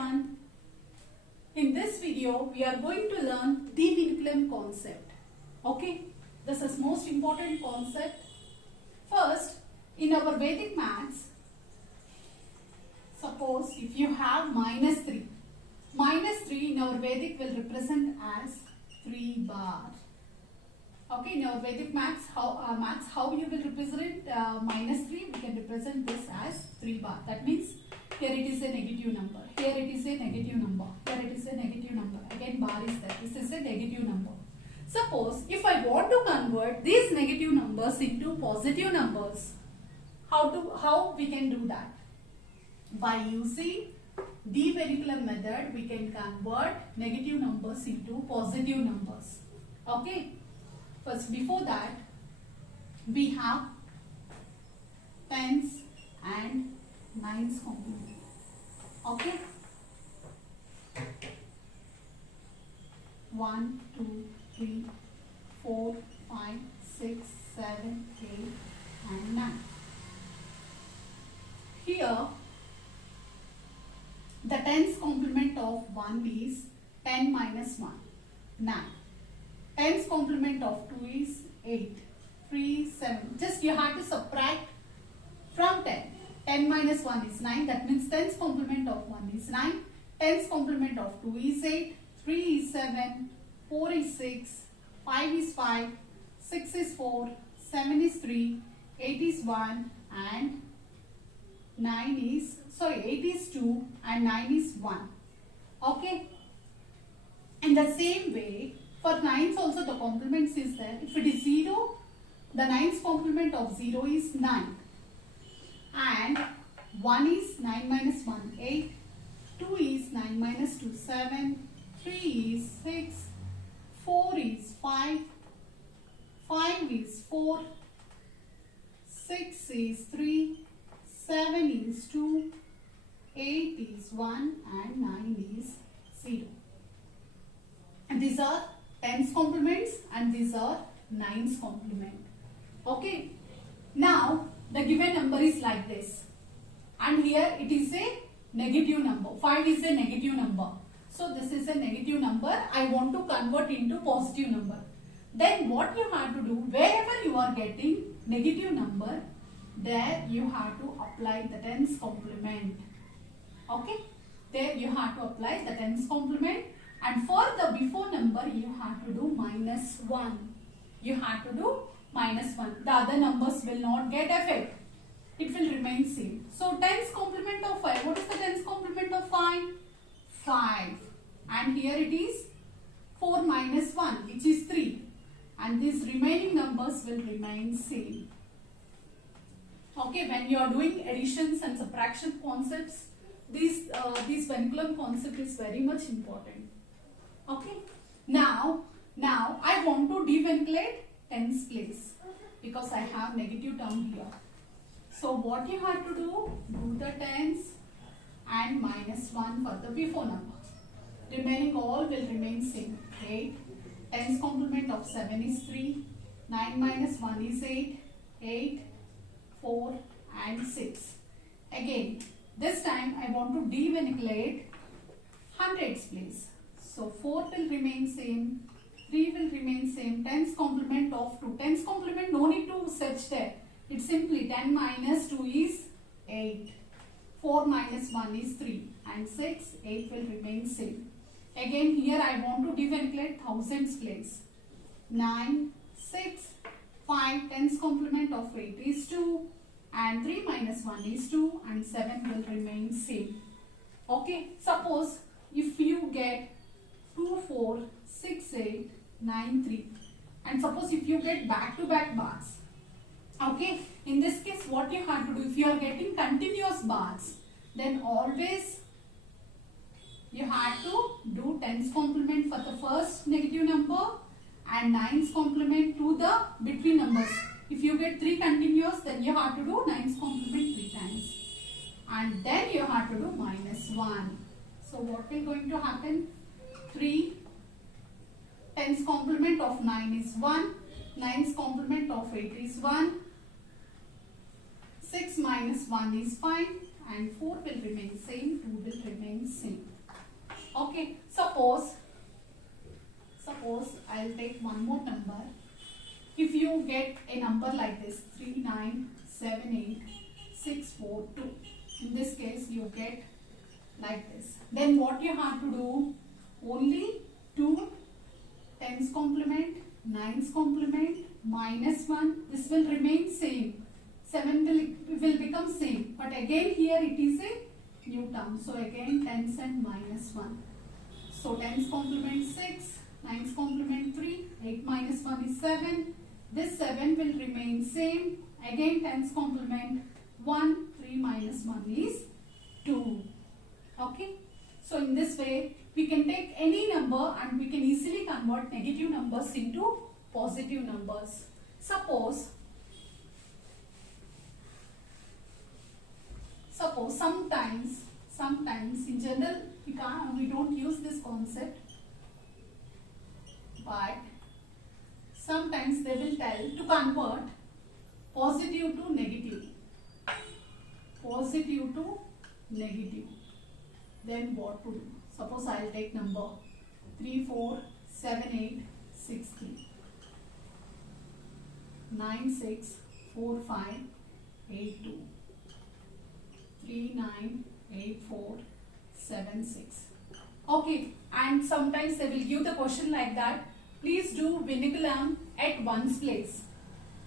everyone. In this video, we are going to learn de vinculum concept. Okay, this is most important concept. First, in our Vedic maths, suppose if you have -3 in our Vedic will represent as 3 bar. Okay, in our Vedic maths, how you will represent -3? We can represent this as 3 bar. That means here it is a negative number. Here it is a negative number. Here it is a negative number. Again, bar is there. This is a negative number. Suppose if I want to convert these negative numbers into positive numbers, how we can do that? By using de vinculum method, we can convert negative numbers into positive numbers. Okay. First, before that, we have tens and nines complement. Okay. 1, 2, 3, 4, 5, 6, 7, 8, and 9. Here, the tens complement of 1 is 10 minus 1, 9. Tens complement of 2 is 8, 3, 7. Just you have to subtract from 10. 10 minus 1 is 9. That means tens complement of 1 is 9. Tens complement of 2 is 8. 3 is 7. 4 is 6. 5 is 5. 6 is 4. 7 is 3. 8 is 1. And 8 is 2. And 9 is 1. Okay. In the same way, for 9s also the complements is there. If it is 0, the 9's complement of 0 is 9. And 1 is 9 minus 1, 8. 2 is 9 minus 2, 7. 3 is 6. 4 is 5. 5 is 4. 6 is 3. 7 is 2. 8 is 1. And 9 is 0. And these are tens complements and these are nines complement. Okay. Now the given number is like this, and here it is a negative number. 5 is a negative number. So this is a negative number. I want to convert into positive number. Then what you have to do, wherever you are getting negative number, there you have to apply the tens complement. Okay. There you have to apply the tens complement. And for the before number, you have to do -1. You have to do -1. The other numbers will not get effect. It will remain same. So tens complement of 5. What is the tens complement of 5? 5. And here it is 4 minus 1, which is 3. And these remaining numbers will remain same. Okay, when you are doing additions and subtraction concepts, this vinculum concept is very much important. Okay. Now I want to devinculate tens place because I have negative term here. So what you have to do the tens and -1 for the before number. Remaining all will remain same. 8. Tens complement of 7 is 3. 9 minus 1 is 8. 8, 4 and 6. Again, this time I want to devinculate hundreds place. So 4 will remain same, 3 will remain same, tens complement of 2. Tens complement, no need to search there. It's simply 10 minus 2 is 8. 4 minus 1 is 3. And 6, 8 will remain same. Again here I want to devinculate thousands place. 9, 6, 5, tens complement of 8 is 2. And 3 minus 1 is 2. And 7 will remain same. Okay, suppose if you get 2, 4, 6, 8, 9, 3. And suppose if you get back-to-back bars. Okay. In this case, what you have to do, if you are getting continuous bars, then always you have to do tens complement for the first negative number and nines complement to the between numbers. If you get 3 continuous, then you have to do nines complement 3 times. And then you have to do -1. So what will going to happen? 3, tens complement of 9 is 1, 9's complement of 8 is 1, 6 minus 1 is 5, and 4 will remain same, 2 will remain. remain same. Okay, suppose I'll take one more number. If you get a number like this 3978642, in this case you get like this, then what you have to do, only 2 tens complement, 9's complement, minus 1, this will remain same, 7 will become same, but again here it is a new term, so again tens and minus 1. So tens complement 6, 9's complement 3, 8 minus 1 is 7, this 7 will remain same, again tens complement 1, 3 minus 1 is 2. Okay, so in this way we can take any number and we can easily convert negative numbers into positive numbers. Suppose sometimes in general we don't use this concept, but sometimes they will tell to convert positive to negative. Then what to do? Suppose I'll take number 347863, 964582, 398476. Okay, and sometimes they will give the question like that. Please do vinculum at ones place.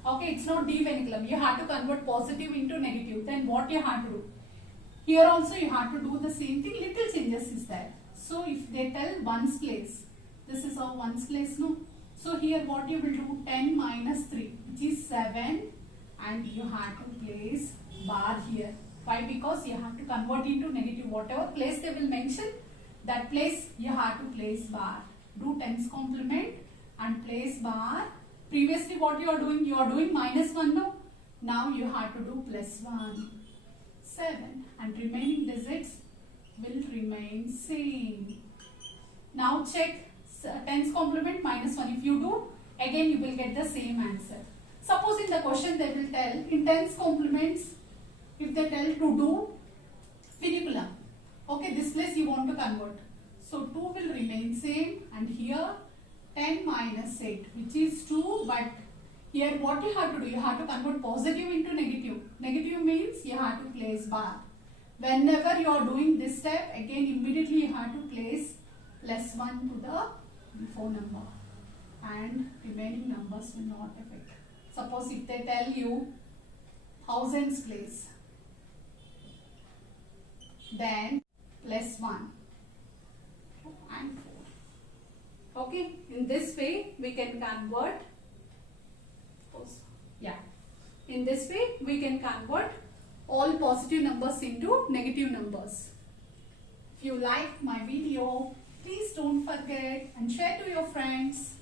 Okay, it's not devinculum. You have to convert positive into negative. Then what you have to do? Here also you have to do the same thing. Little changes is there. So if they tell ones place, this is our ones place, no? So here what you will do? 10 minus 3, which is 7, and you have to place bar here. Why? Because you have to convert into negative. Whatever place they will mention, that place you have to place bar. Do tens complement and place bar. Previously what you are doing? You are doing minus 1, no? Now you have to do plus 1. 7, and remaining digits will remain same. Now check tens complement minus 1. If you do, again you will get the same answer. Suppose in the question they will tell in tens complements, if they tell to do vinculum, okay, this place you want to convert. So 2 will remain same, and here 10 minus 8, which is 2, but here what you have to do? You have to convert positive into negative. Negative means you have to place bar. Whenever you are doing this step, again immediately you have to place plus 1 to the before number, and remaining numbers will not affect. Suppose if they tell you thousands place, then plus 1 and 4. Okay, in this way we can convert. Yeah, in this way we can convert all positive numbers into negative numbers. If you like my video, please don't forget and share to your friends.